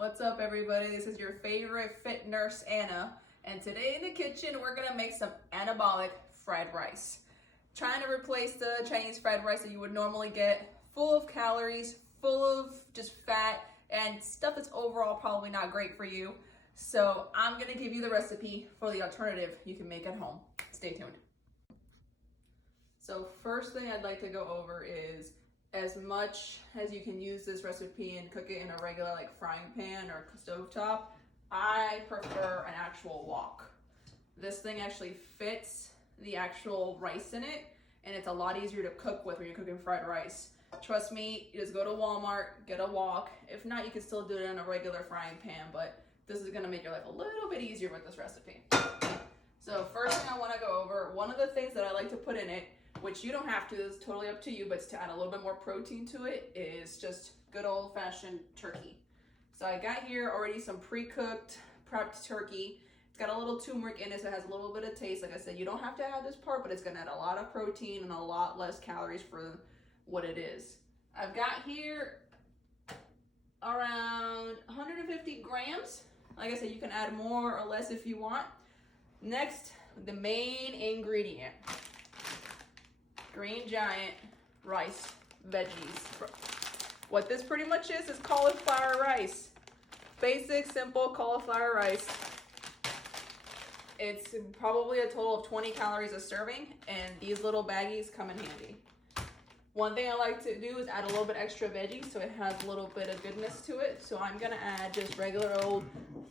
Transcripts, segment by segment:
What's up, everybody? This is your favorite fit nurse, Anna, and today in the kitchen we're gonna make some anabolic fried rice. Trying to replace the Chinese fried rice that you would normally get, full of calories, full of just fat, and stuff that's overall probably not great for you. So I'm gonna give you the recipe for the alternative you can make at home. Stay tuned. So first thing I'd like to go over is, as much as you can use this recipe and cook it in a regular like frying pan or stovetop, I prefer an actual wok. This thing actually fits the actual rice in it, and it's a lot easier to cook with when you're cooking fried rice. Trust me, you just go to Walmart, get a wok. If not, you can still do it in a regular frying pan, but this is gonna make your life a little bit easier with this recipe. So first thing I wanna go over, one of the things that I like to put in it, which you don't have to, it's totally up to you, but to add a little bit more protein to it, is just good old-fashioned turkey. So I got here already some pre-cooked, prepped turkey. It's got a little turmeric in it, so it has a little bit of taste. Like I said, you don't have to add this part, but it's gonna add a lot of protein and a lot less calories for what it is. I've got here around 150 grams. Like I said, you can add more or less if you want. Next, the main ingredient. Green Giant rice veggies. What this pretty much is cauliflower rice. Basic, simple cauliflower rice. It's probably a total of 20 calories a serving, and these little baggies come in handy. One thing I like to do is add a little bit extra veggies so it has a little bit of goodness to it. So I'm gonna add just regular old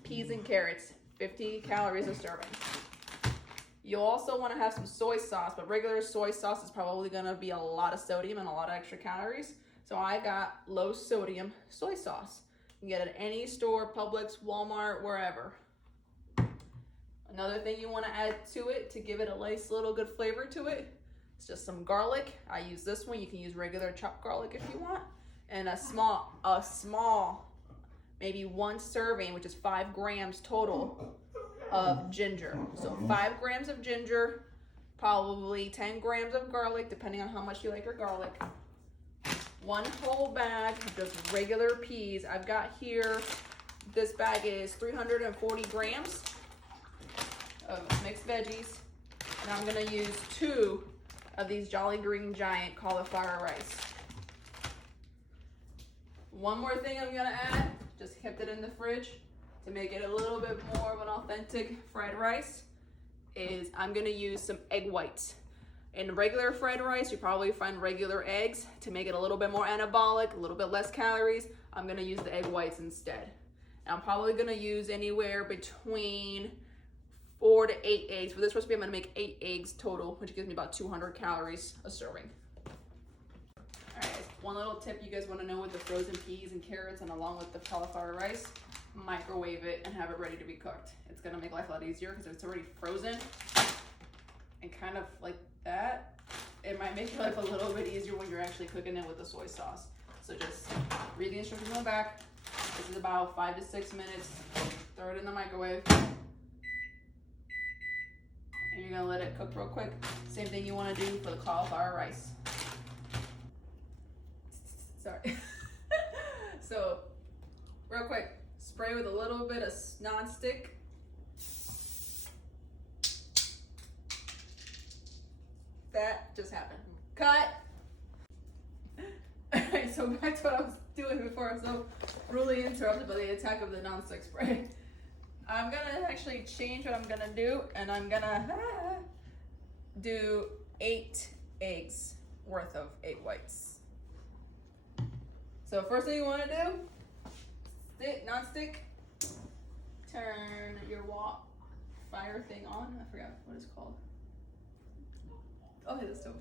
peas and carrots, 50 calories a serving. You'll also want to have some soy sauce, but regular soy sauce is probably going to be a lot of sodium and a lot of extra calories. So I got low sodium soy sauce. You can get it at any store, Publix, Walmart, wherever. Another thing you want to add to it to give it a nice little good flavor to it, it's just some garlic. I use this one. You can use regular chopped garlic if you want. And a small, maybe one serving, which is 5 grams total, of ginger. So 5 grams of ginger, probably 10 grams of garlic, depending on how much you like your garlic. 1 whole bag of just regular peas. I've got here, this bag is 340 grams of mixed veggies. And I'm gonna use 2 of these Jolly Green Giant cauliflower rice. One more thing I'm gonna add, just kept it in the fridge, to make it a little bit more of an authentic fried rice, is I'm gonna use some egg whites. In regular fried rice, you probably find regular eggs. To make it a little bit more anabolic, a little bit less calories, I'm gonna use the egg whites instead. And I'm probably gonna use anywhere between 4 to 8 eggs. For this recipe, I'm gonna make 8 eggs total, which gives me about 200 calories a serving. All right, one little tip you guys wanna know with the frozen peas and carrots and along with the cauliflower rice, microwave it and have it ready to be cooked. It's gonna make life a lot easier because it's already frozen and kind of like that. It might make your life a little bit easier when you're actually cooking it with the soy sauce. So just read the instructions on the back. This is about 5 to 6 minutes. Throw it in the microwave. And you're gonna let it cook real quick. Same thing you wanna do for the cauliflower rice. Sorry. So, real quick. Spray with a little bit of non-stick. That just happened. Cut! Alright, so back to what I was doing before. I'm so rudely interrupted by the attack of the non-stick spray. I'm gonna actually change what I'm gonna do, and I'm gonna do 8 eggs worth of egg whites. So first thing you wanna do, non-stick, turn your wok fire thing on. I forgot what it's called. Oh, hey, the stove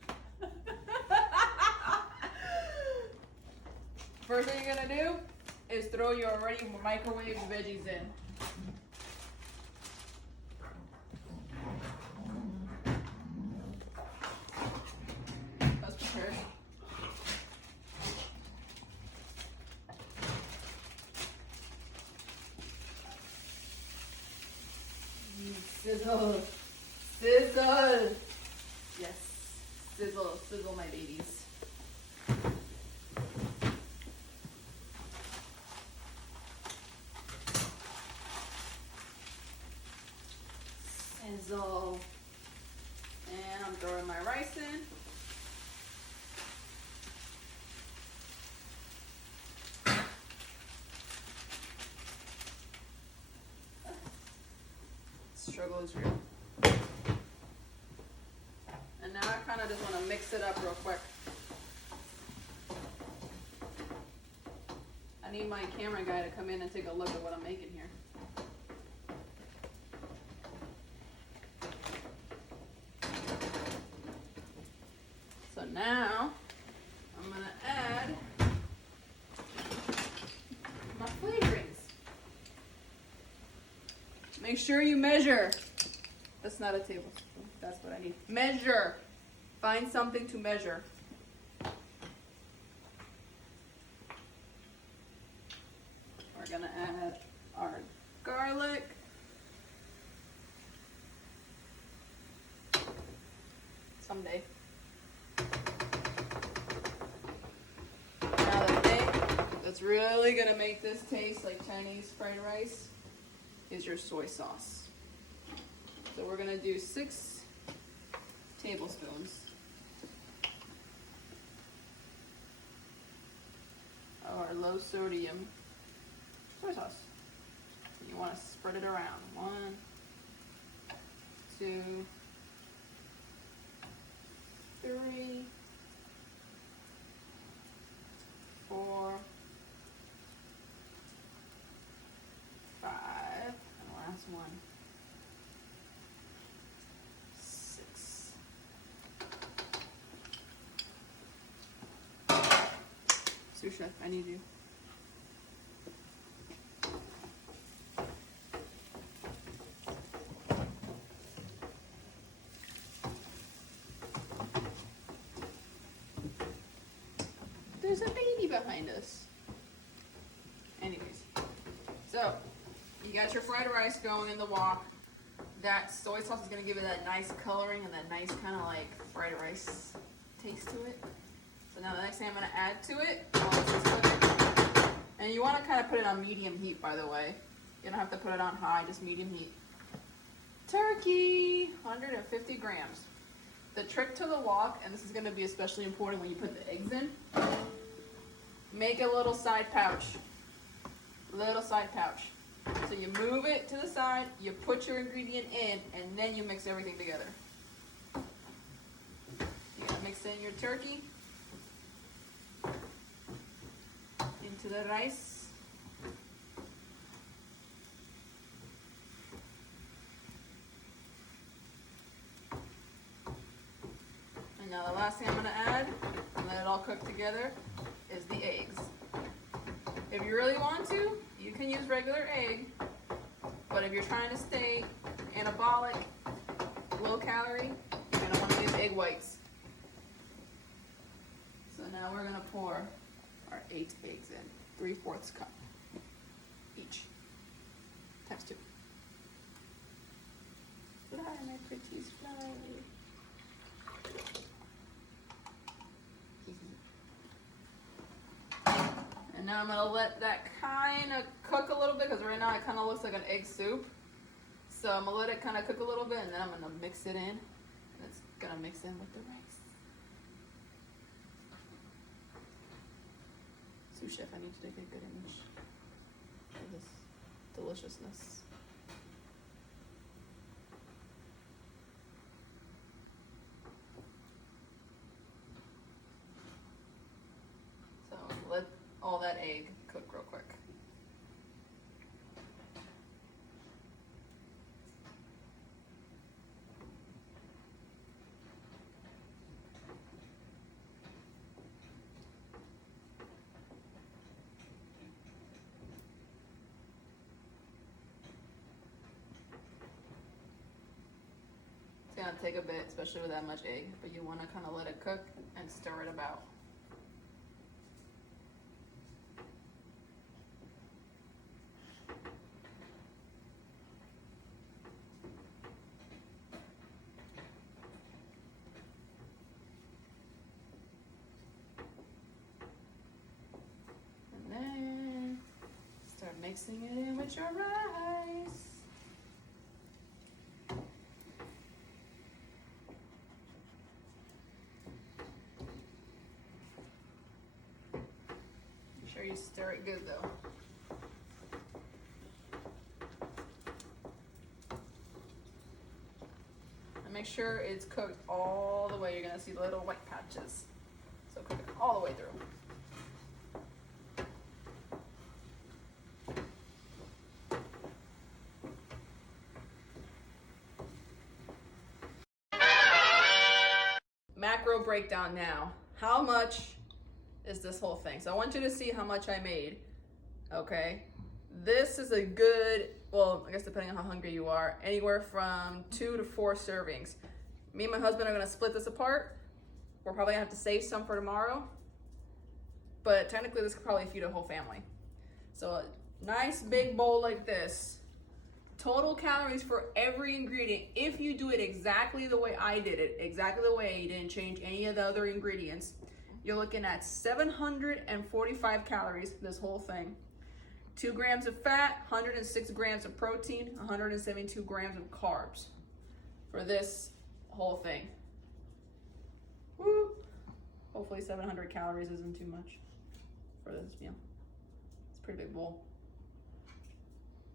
top. First thing you're gonna do is throw your already microwaved veggies in. That's prepared. Sizzle, sizzle. Yes, sizzle, sizzle my babies. throwing my rice in. Struggle is real. And now I kind of just want to mix it up real quick. I need my camera guy to come in and take a look at what I'm making here. So now I'm going to add my flavorings. Make sure you measure. That's not a tablespoon. That's what I need. Measure. Find something to measure. We're going to add our garlic. Someday. Now the thing that's really going to make this taste like Chinese fried rice is your soy sauce. So we're going to do 6 tablespoons of our low sodium soy sauce. You want to spread it around. 1, 2, 3, 4, 5, and the last one, 6. Sous chef, I need you. There's a baby behind us. Anyways, so you got your fried rice going in the wok. That soy sauce is going to give it that nice coloring and that nice kind of like fried rice taste to it. So now the next thing I'm going to add to it, and you want to kind of put it on medium heat, by the way. You don't have to put it on high, just medium heat. Turkey, 150 grams. The trick to the wok, and this is going to be especially important when you put the eggs in, make a little side pouch. Little side pouch. So you move it to the side, you put your ingredient in, and then you mix everything together. You're going to mix in your turkey into the rice. And now the last thing I'm going to add, and let it all cook together, is the eggs. If you really want to, you can use regular egg, but if you're trying to stay anabolic, low calorie, you're going to want to use egg whites. So now we're going to pour our 8 eggs in, 3/4 cup each, times 2. Fly, my pretties, fly. And now I'm going to let that kind of cook a little bit, because right now it kind of looks like an egg soup. So I'm going to let it kind of cook a little bit, and then I'm going to mix it in. And it's going to mix in with the rice. Sous chef, I need you to take a good image of this deliciousness. So let all that egg cook real quick. It's gonna take a bit, especially with that much egg, but you wanna kinda let it cook and stir it about. And then start mixing it in with your rice. you stir it good though. And make sure it's cooked all the way. You're gonna see the little white patches. So cook it all the way through. Macro breakdown now. How much is this whole thing? So I want you to see how much I made. Okay. This is a good, well, I guess depending on how hungry you are, anywhere from 2 to 4 servings. Me and my husband are gonna split this apart. We're probably gonna have to save some for tomorrow. But technically this could probably feed a whole family. So a nice big bowl like this. Total calories for every ingredient, if you do it exactly the way I did it, exactly the way you didn't change any of the other ingredients, you're looking at 745 calories for this whole thing. 2 grams of fat, 106 grams of protein, 172 grams of carbs for this whole thing. Woo! Hopefully 700 calories isn't too much for this meal. It's a pretty big bowl.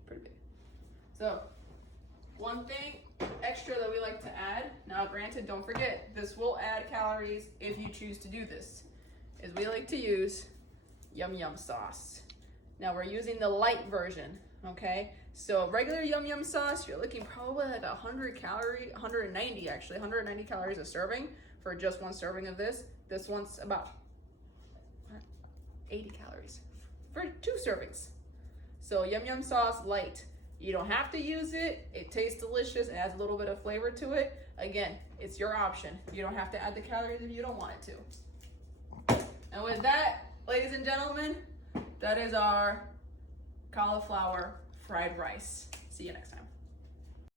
Pretty big. So, one thing extra that we like to add, now granted, don't forget, this will add calories if you choose to do this, is we like to use yum yum sauce. Now we're using the light version, okay? So regular yum yum sauce, you're looking probably like 190 actually, 190 calories a serving for just one serving of this. This one's about 80 calories for 2 servings. So yum yum sauce light. You don't have to use it. It tastes delicious. It adds a little bit of flavor to it. Again, it's your option. You don't have to add the calories if you don't want it to. And with that, ladies and gentlemen, that is our cauliflower fried rice. See you next time.